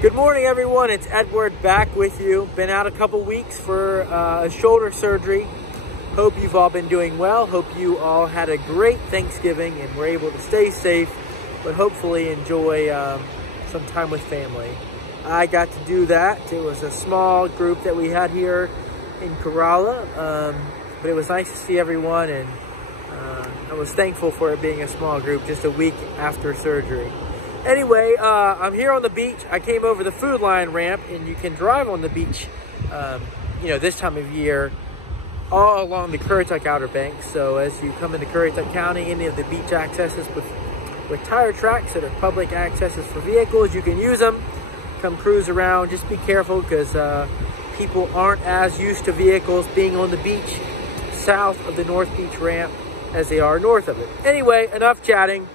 Good morning, everyone. It's Edward back with you. Been out a couple weeks for a shoulder surgery. Hope you've all been doing well. Hope you all had a great Thanksgiving and were able to stay safe, but hopefully enjoy some time with family. I got to do that. It was a small group that we had here in Corolla, but it was nice to see everyone, and I was thankful for it being a small group just a week after surgery. Anyway, I'm here on the beach. I came over the Food Line ramp, and you can drive on the beach, this time of year, all along the Currituck Outer Banks. So as you come into Currituck County, any of the beach accesses with tire tracks that are public accesses for vehicles, you can use them. Come cruise around. Just be careful because people aren't as used to vehicles being on the beach south of the North Beach ramp as they are north of it. Anyway, enough chatting.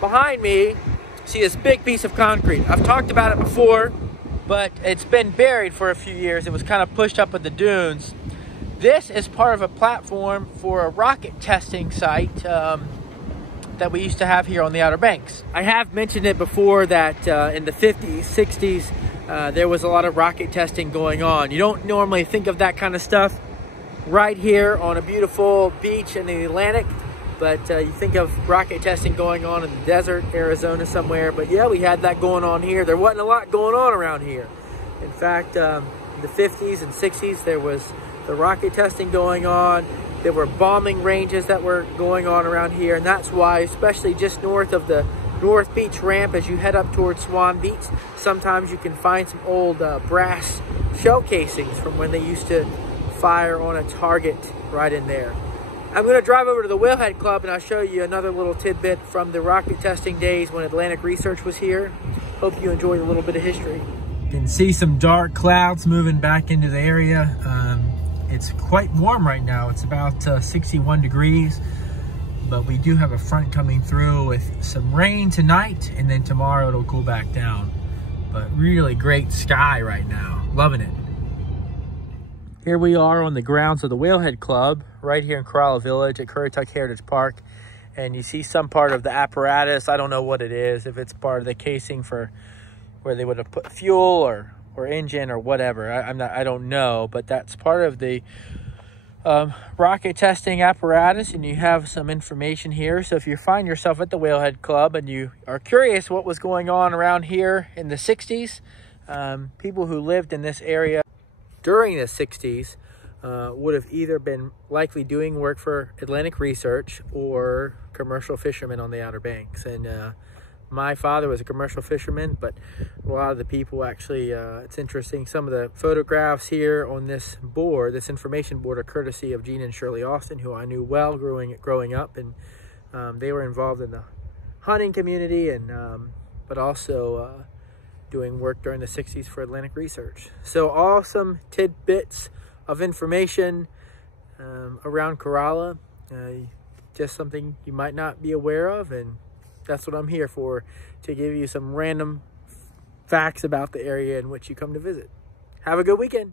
Behind me, see this big piece of concrete. I've talked about it before, but it's been buried for a few years. It was kind of pushed up at the dunes. This is part of a platform for a rocket testing site that we used to have here on the Outer Banks. I have mentioned it before that in the 50s, 60s, there was a lot of rocket testing going on. You don't normally think of that kind of stuff right here on a beautiful beach in the Atlantic. But you think of rocket testing going on in the desert, Arizona somewhere. But yeah, we had that going on here. There wasn't a lot going on around here. In fact, in the 50s and 60s, there was the rocket testing going on. There were bombing ranges that were going on around here. And that's why, especially just north of the North Beach ramp, as you head up towards Swan Beach, sometimes you can find some old brass shell casings from when they used to fire on a target right in there. I'm going to drive over to the Whalehead Club, and I'll show you another little tidbit from the rocket testing days when Atlantic Research was here. Hope you enjoyed a little bit of history. You can see some dark clouds moving back into the area. It's quite warm right now. It's about 61 degrees, but we do have a front coming through with some rain tonight, and then tomorrow it'll cool back down. But really great sky right now. Loving it. Here we are on the grounds of the Whalehead Club, right here in Corolla Village at Currituck Heritage Park. And you see some part of the apparatus. I don't know what it is, if it's part of the casing for where they would have put fuel or engine or whatever. I don't know, but that's part of the rocket testing apparatus, and you have some information here. So if you find yourself at the Whalehead Club and you are curious what was going on around here in the 60s, people who lived in this area during the 60s would have either been likely doing work for Atlantic Research or commercial fishermen on the Outer Banks. And my father was a commercial fisherman, but a lot of the people actually, it's interesting, some of the photographs here on this board, this information board, are courtesy of Gene and Shirley Austin, who I knew well growing up. And they were involved in the hunting community, and but also doing work during the 60s for Atlantic Research. So awesome tidbits of information around Corolla. Just something you might not be aware of, and that's what I'm here for, to give you some random facts about the area in which you come to visit. Have a good weekend.